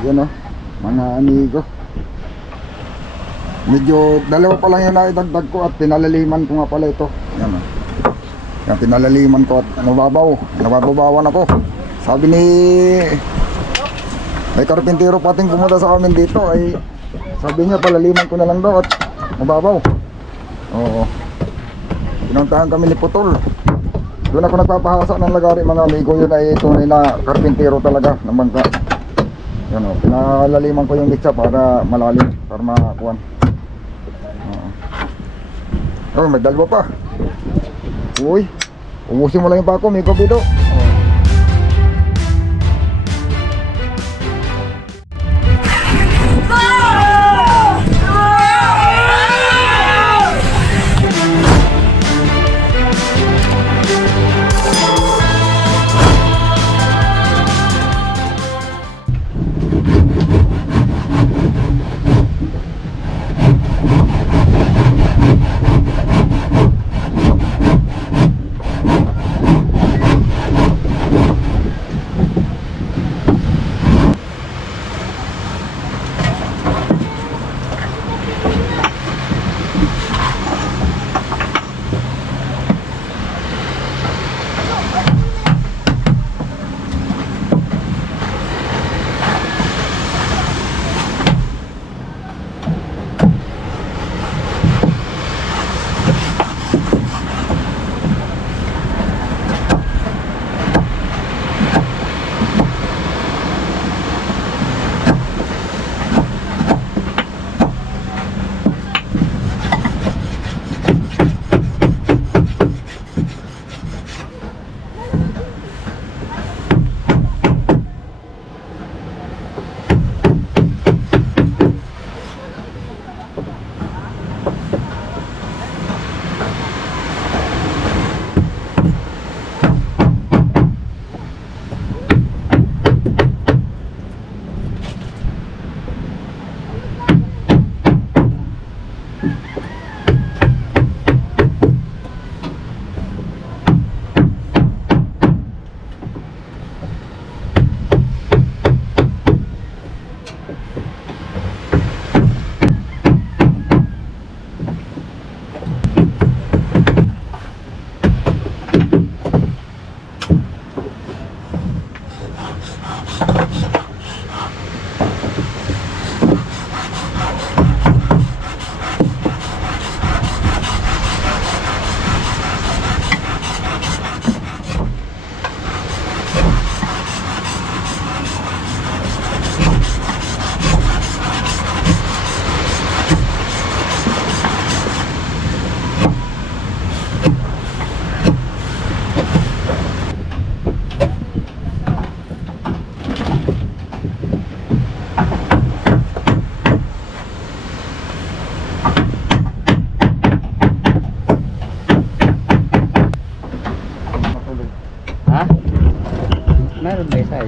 Ayan o, mga amigo. Medyo dalawa pa lang yung naidagdag ko at pinalaliman ko nga pala ito. Ayan o. Yan, pinalaliman ko at nababaw. Nababawan ako. Sabi ni may karpintero pating pumunta sa amin dito ay sabi niya palaliman ko na lang daw at mababaw. Oo. Pinuntahan kami ni Putol. Doon ako nagpapahasa ng lagari mga amigo yun ay tunay na karpintero talaga ng bangka. Yan o, pinalaliman ko yung litsa para malalim, para makakuan. Oo. Oh, may dalawa pa. Uy, ubusin mo lang yung pako, may kapido.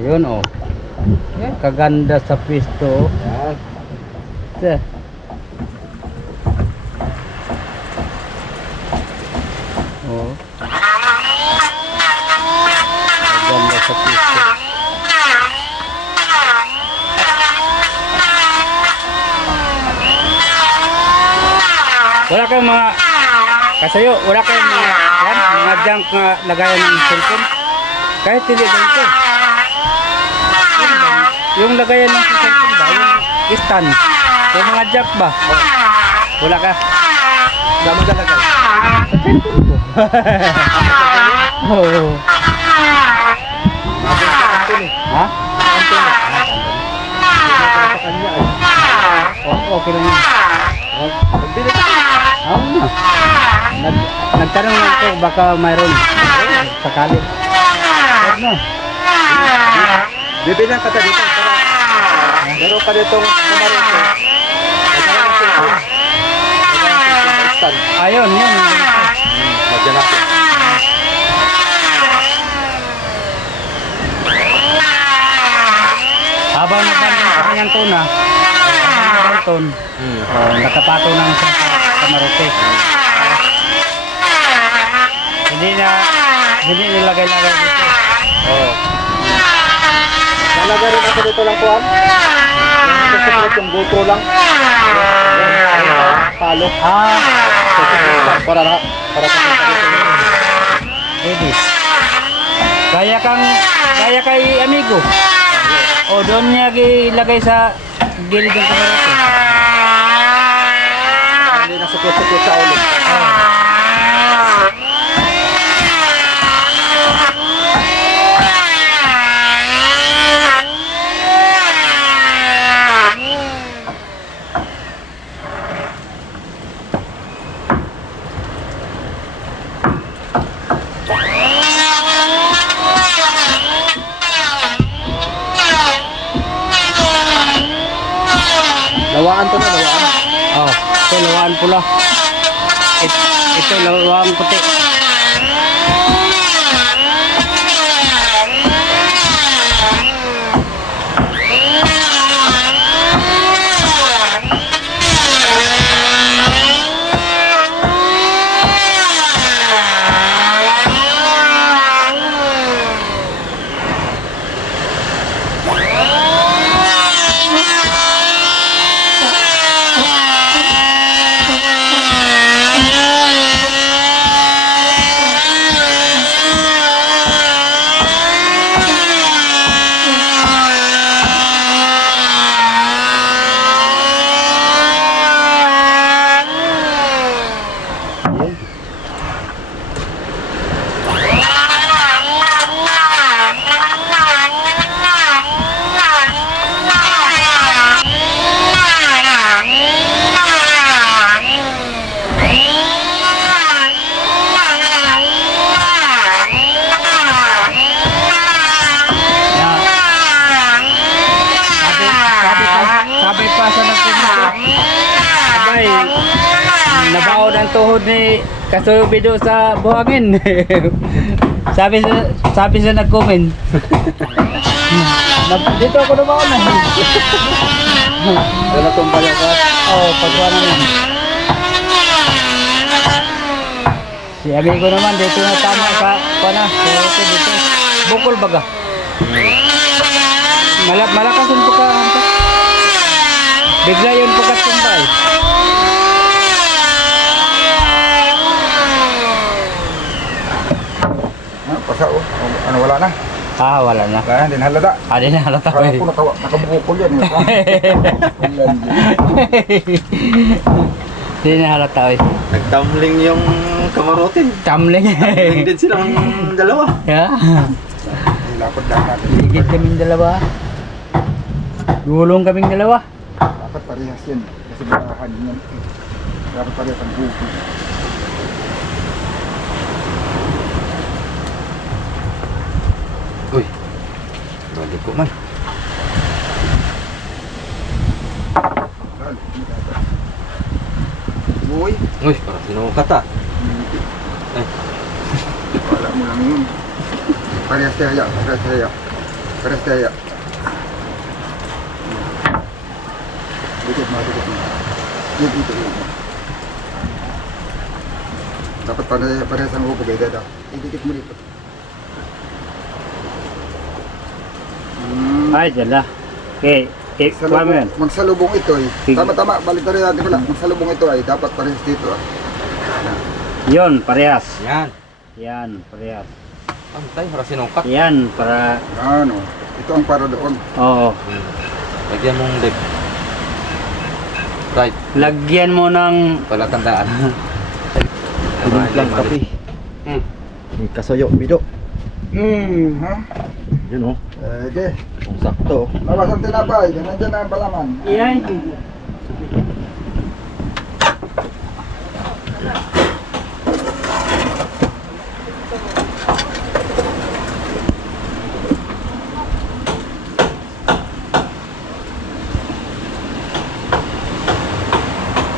Meron ba isa? Yun oh. Kaganda sa pisto. oh. Yan. Oh. Kaganda sa pisto. Wala kayong mga kasayo, wala kayong mga yan, mga junk na lagayan ng cellphone. Kahit hindi ganito. Yung lagayan ng cellphone ba? Yung stand. Yung mga jack ba? Wala ka? Dami talaga. Sa cellphone ko. Oo. Ha? Oh, okay lang yun. Oo na. Nag, nagtanong lang ko baka mayroon. Sakali. Huwag na. Bibilang ka dito meron ditong kumarito. Stand. Ayun, yun. Lagyan natin. Habang nagbandan sa kanyang tuna, ton, oh, nakapato na siya sa kamarote. Hindi na, hindi nilagay-lagay dito. Oo. Nalagay rin ako dito lang kuhan. Susunod yung GoPro lang. Palo. Ah, Para na. Para sa pwede. Kaya kang, kaya kay amigo. O doon niya ilagay sa gilid ng kamarote. Hindi na sukot-sukot sa ulo. Lawaan to na, lawaan. Oh, ito lawaan pula. Ito, ito lawaan puti. Ni Kasubido sa buhangin. sabi sa, sabi sa nag-comment. Nag- Dito ako nabaon na. Wala tong bayan ka. Oo, oh, pagkuha naman. Si amigo naman, dito na tama ka. Pana, dito, dito. Bukol baga. Malak malakas yung pagka. Bigla yun pagkat tumbay. Ha? Pasa oh. Ano wala na? Ah, wala na. Wala na, din halata. Ah, di na halata ko Kala eh. ko nakawa, nakabukol yan. eh. Ulan din. Di na halata eh. Nagtumbling yung kamarote. Tamling. Tumbling din silang dalawa. yeah. Ilapad lang natin. Higit kaming dalawa. Gulong kaming dalawa. Dapat parehas yan. Kasi barahan yan. Dapat parehas ang bukol. Ko man. Uy, Uy, parang sinukat ah. Ay. wala mo lang yun. Parehas kaya, parehas kaya. Parehas kaya. Dikit mo, dikit mo. Dito, dito, dito. Dapat parehas, ang bukol. Dada. Idikit mo dito. Ay, dala. Okay. Eh, kuha mo yan. Magsalubong, magsalubong ito ay. Sige. Tama, tama. Balik na rin natin pala. Magsalubong ito ay dapat parehas dito ah. Yun, parehas. Yan. Yan, parehas. Antay, parang sinukat. Yan, para... Ano? Ito ang para doon. Oo. Hmm. Lagyan mong leg. Right. Lagyan mo ng... Pala tandaan. Tinimplang kape. Hmm. May kasoyo, bido. Hmm, ha? Yun oh. Ege. Kung sakto. Labas ang tinapay. Nandiyan na ang palaman. Yan.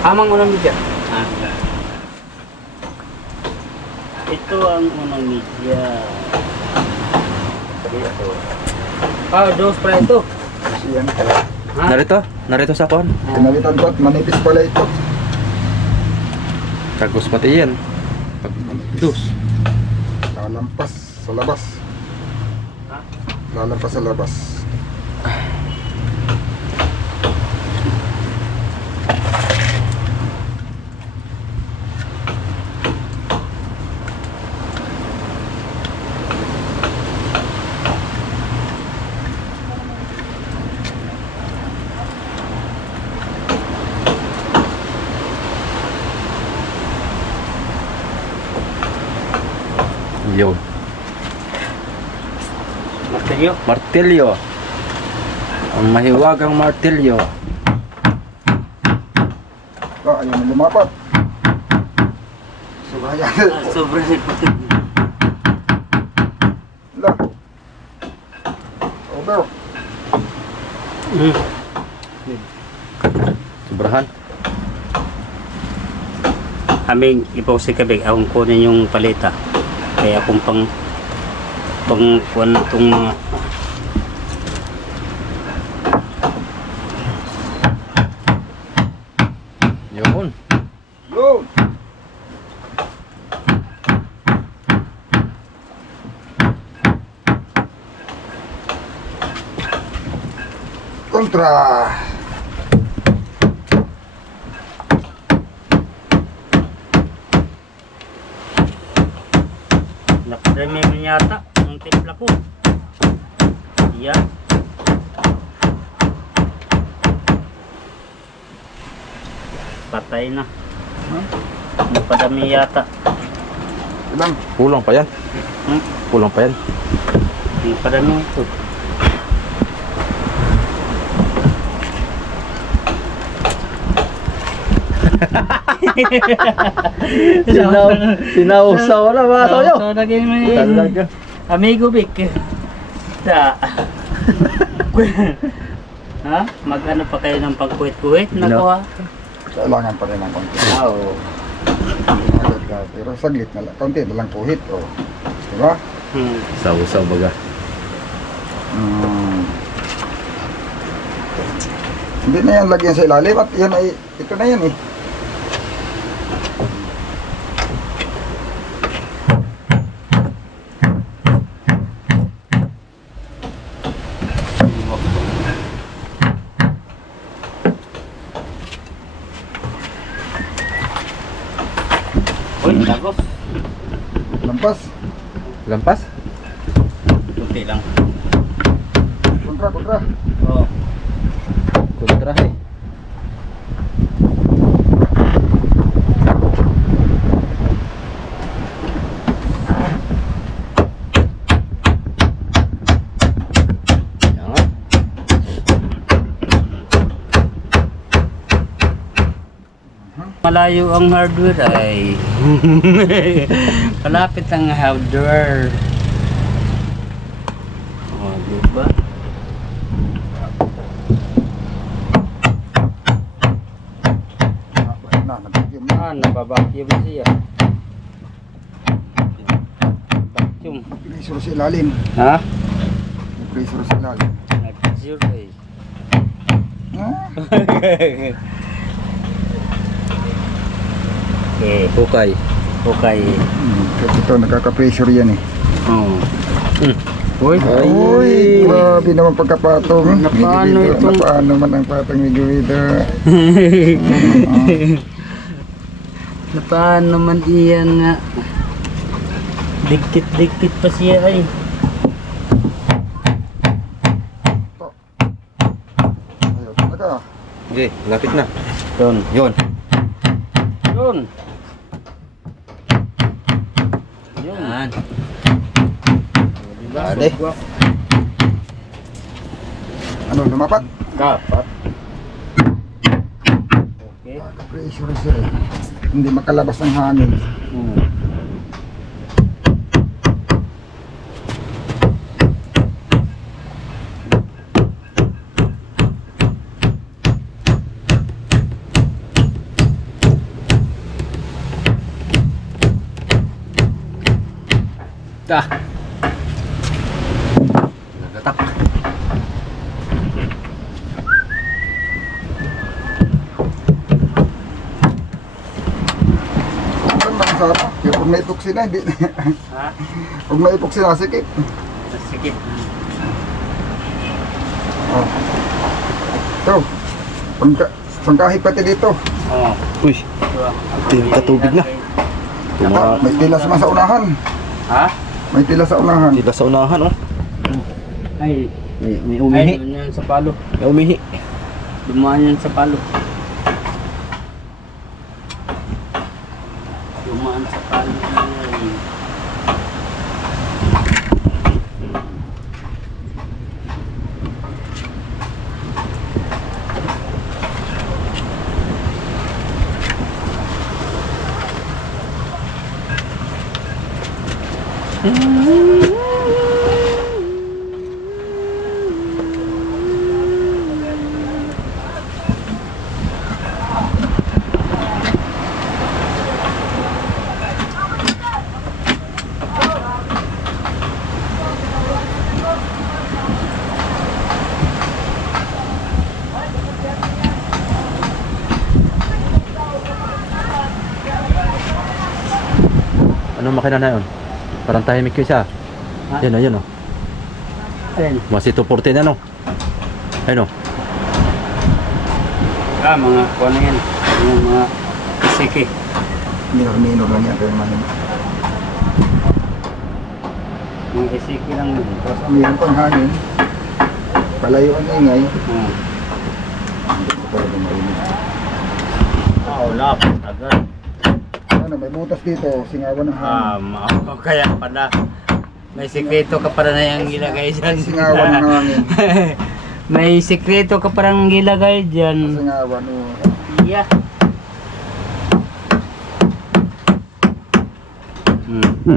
Amang unang media. Ito ang unang media. Ah, dos para ito. Yan. Ha? Narito? Narito sa kon? Pinalitan ko at manipis pala ito. Kagos pati yan. Dus. Lalampas sa labas. Ha? Lalampas sa labas. Yun. Martilyo. Ang mahiwagang martilyo. Ah, ayaw na lumapat. So, kaya. Sobrang sipot. La. Over. Mm. Sobrahan. Aming ipaw si Kabig, akong kunin yung palita. Kaya akong pang pang kuwan itong mga Yun. Yun. Kontra. nakarami mo yata ang timpla ko. Yan. Patay na. Napadami yata. Ilang? Kulang pa yan. Hmm? Kulang pa yan. Napadami ito. Sinaw, sinausaw na mga toyo. Naging may Talaga. amigo Vic. Da. ha? Mag-ano pa kayo ng pagkuhit-kuhit? Nako ha? Kailangan pa rin ng konti. Oo. Agad ka. Pero saglit na lang. Konti na lang puhit. Oh. Diba? Hmm. Sausaw baga. Mm. Hindi na yan lagyan sa ilalim at yan ay, ito na yan eh. en paz. Malayo ang hardware ay. Malapit ang hardware. Oh, di ba? Ah, Na, nabigyan na. Nababacuum siya. Vacuum. Pressure sa ilalim. Ha? Pressure sa ilalim. Nag-zero eh. Ah, Okay. Hukay. Hmm, kasi ito, nakaka-pressure yan eh. Oh. Uy. Uy, grabe naman pagkapatong. Na paano Medyo bida. itong- Na paano man ang patong medyo bida. Na paano man iyan nga. Dikit-dikit pa siya ay. Okay, lapit na. Yun. Yun. Yun. Yan. Ade. Ano, lumapat? Dapat. Okay. Pressure siya eh. Hindi makalabas ng hangin. Hmm. Dah. Nagatak. Ang Yung pag naipuksin na, hindi. Ha? pag naipuksin na, sikip. Sige. Oh. Ito. Pangka, pangkahig pati dito. Oh. Uy, Diba? Ting- katubig na. Ah, may tilas naman sa unahan. Ha? May tilas sa unahan. Dila sa unahan oh. Ay. May, may Ay, umihi. dumaan yan sa palo. May umihi. Dumaan yan sa palo. Dumaan sa palo. Ay. Ano makina na yun? Parang tahimik yung isa. Ha? Yan o, yan o. Ayun. Mga 240 na no. Ayun o. Ah, mga kung ano yan. Yung mga isiki. Minor-minor lang yan. Kaya man, Mga isiki lang yun. Tapos, mayroon pang hangin. Palayo ang ingay. Hindi ko talaga marinig. Ah, wala. Agad. Ano, may butas dito. Singawan ng Ah, hangin. ma- kaya pala. May sikreto ka pala na yung gilagay dyan. Singawan ng hangin. May sikreto ka parang gilagay dyan. Singawan. Oh. Yeah. Hmm.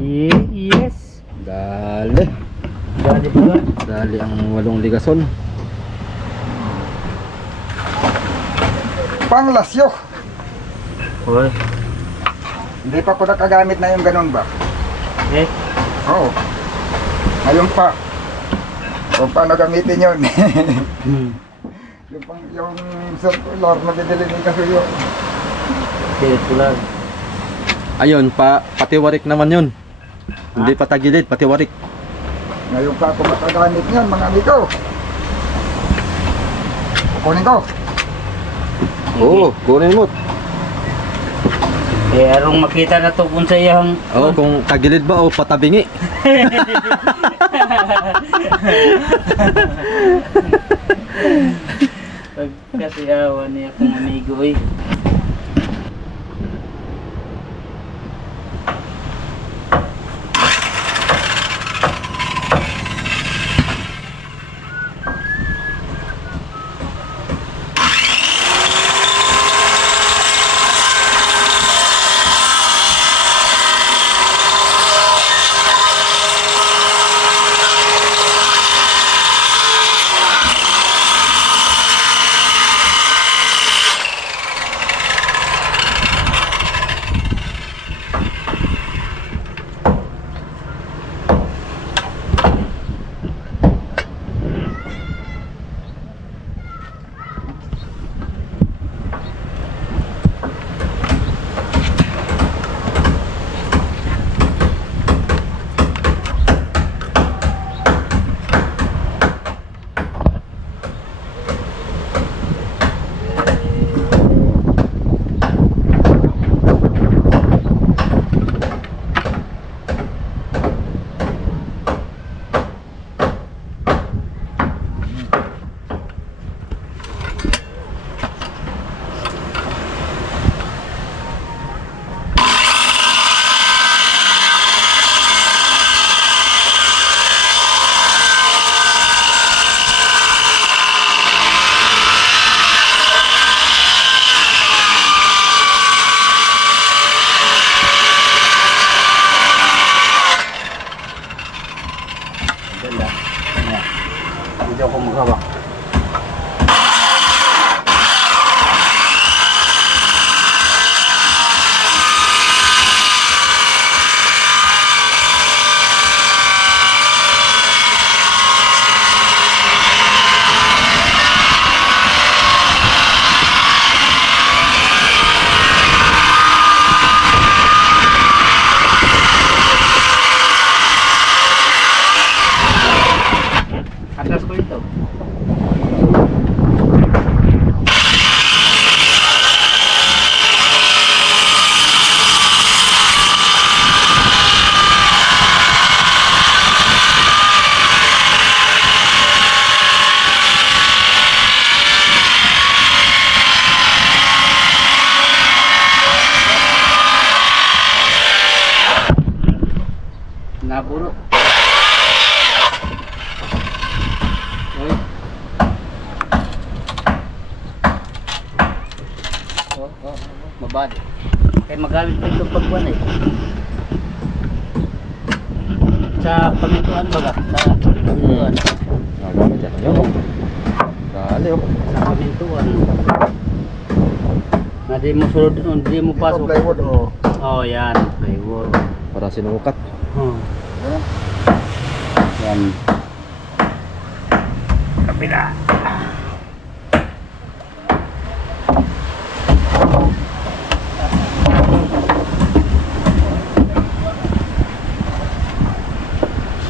Ye- Yes. Dali. Dali ba? Dali ang ligason. Panglasyo. Hoy. Hindi pa ko nakagamit na yung ganun ba? Eh. Oo. Ngayon pa. Kung paano gamitin yun. Hmm. yung, pang, yung circular na binili ni Kasuyo. Lang. Ayun, pa, patiwarik naman yun. Hindi pa tagilid, patiwarik. Ngayon pa ako makagamit niyan mga amigo. Kukunin ko. Oo, kunin mo. Eh, arong makita na to kung sa iyang... Oo, kung tagilid ba o patabingi. Pagkasiyawan niya kong amigo eh. Labulo. Okay. Oh, oh, oh, mabad. Kaya magalit pa itong pagkuhan eh. Sa pamituan baga. Sa pamituan. Nagamit yan. Yan oh. Dali oh. Sa pamituan. Na di mo sulod nun, di mo pasok. Plywood oh. Oh yan, plywood. Para sinukat. Oh. Yan. Kapila.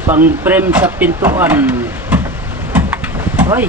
Pang frame sa pintuan. Hoy,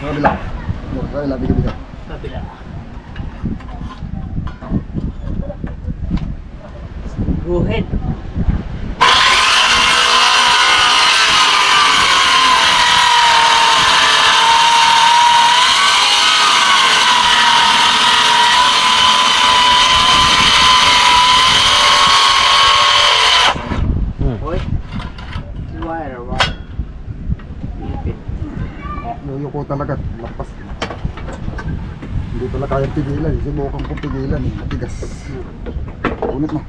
Sa kabila. Sa kabila, biga-biga. kapila. Go ahead. Hmm. Hoy. Wire, wire. Ipit. Luyo ko talaga, lapas. Hindi pala eh. subukan kong pigilan, eh. matigas. Ulit na.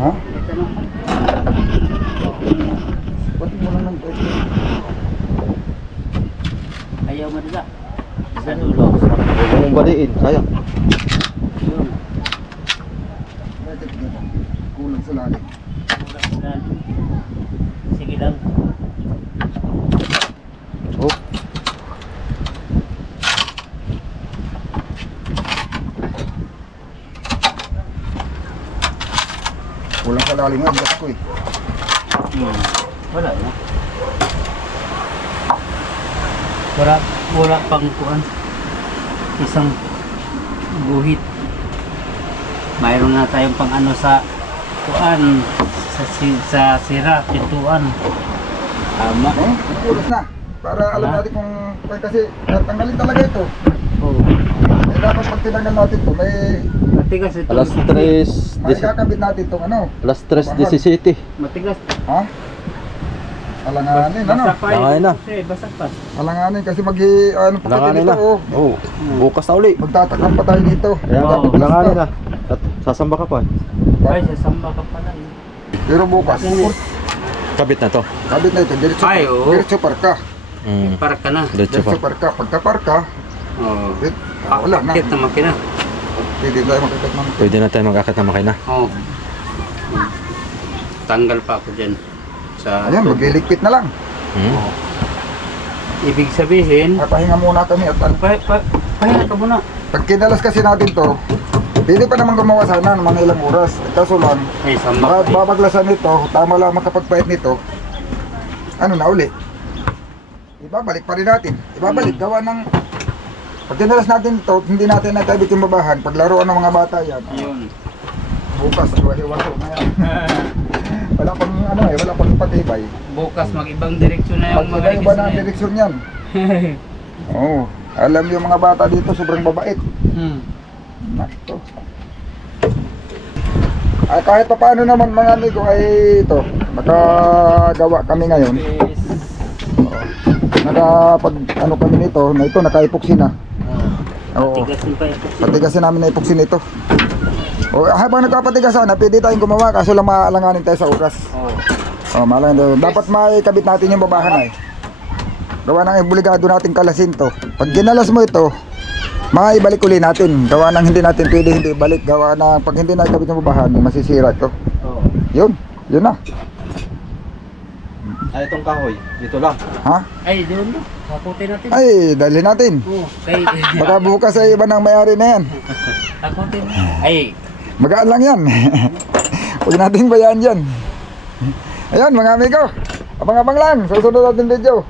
Ha? Ba't mo lang ng Ayaw madala. Sa dulo. Huwag mong baliin. Sayang. Yun. Kulang sa lalim. Sige lang. Oh. Kulang sa lalim nga, bigas ko eh. Hmm. Wala na. Wala, wala pang kuan. Isang guhit. Mayroon na tayong pang ano sa kuan sa, sa sira, pintuan. Tama. Oh, kulas na. Para alam Ha? natin kung, kasi tanggalin talaga ito. Oh. Eh, dapat pag tinanggal natin ito, may, Matigas ito. Alas 3, may kakabit natin itong ano. alas 3.17. Matigas. Ha? Alanganin, ano? Basa pa yun. Langanin na. Kasi basa pa. Alanganin kasi mag ano pa kasi dito, na. oh. Oh. Bukas na uli. Magtatakam pa tayo dito. Kaya nga, Oo. langanin na. Sasamba ka pa. Ay, sasamba ka pala. eh. Pero bukas, Kabit na to. kabit na ito, diretso, Ay, oo. diretso parka. Mm. Para ka na. Diretso Diretso pa. parka. Pagka parka, Oh. eh, wala na. Akit na makina. Pwede tayo makikita ng Pwede na tayo mag-akit na makina. Oh. Tanggal pa ako dyan. Sa Ayan, magliligpit na lang. Hmm. Ibig sabihin, Papahinga muna kami at ano. pa, pa, pahinga ka muna. Pag kinalas kasi natin to, pwede pa naman gumawa sana ng mga ilang oras. Kaso lang, baka samba eh. babaglasan nito, tama lang makapagpahit nito, ano na uli? Ibabalik pa rin natin. Ibabalik, gawa ng... Pag kinalas natin ito, hindi natin nakabit yung babahan. Paglaruan ng mga bata yan. Yun. Bukas, iwaso na yan. wala pang ano eh, wala pang patibay. Bukas mag-ibang direksyon na yung mga iba na ang direksyon yan. Oo. alam yung mga bata dito, sobrang babait. Hmm. Nakto. Ay, kahit pa paano naman mga amigo ay ito, nakagawa kami ngayon. Nakapag ano kami nito, na ito naka-epoxy na. Oo. Tigasin pa ito. Patigasin namin na epoxy nito. O habang nagpapatigasan na, pwede tayong gumawa kaso lang maalanganin tayo sa oras. Oh. Oh, maalanganin. Dapat maikabit natin yung babahan ay. Gawa ng obligado nating kalasin to. Pag ginalas mo ito, maibalik uli natin. Gawa ng hindi natin pwede hindi ibalik. Gawa na pag hindi na ikabit ng babahan, masisira ito. Oo. Yun, yun na. Ay, itong kahoy. Dito lang. Ha? Ay, doon mo. Takutin natin. Ay, dalhin natin. Oo, kay... Baka bukas ay iba ng may-ari na yan. Takutin mo. Ay, Magaan lang yan. Huwag natin bayaan dyan. Ayun mga amigo. Abang-abang lang. Susunod natin video.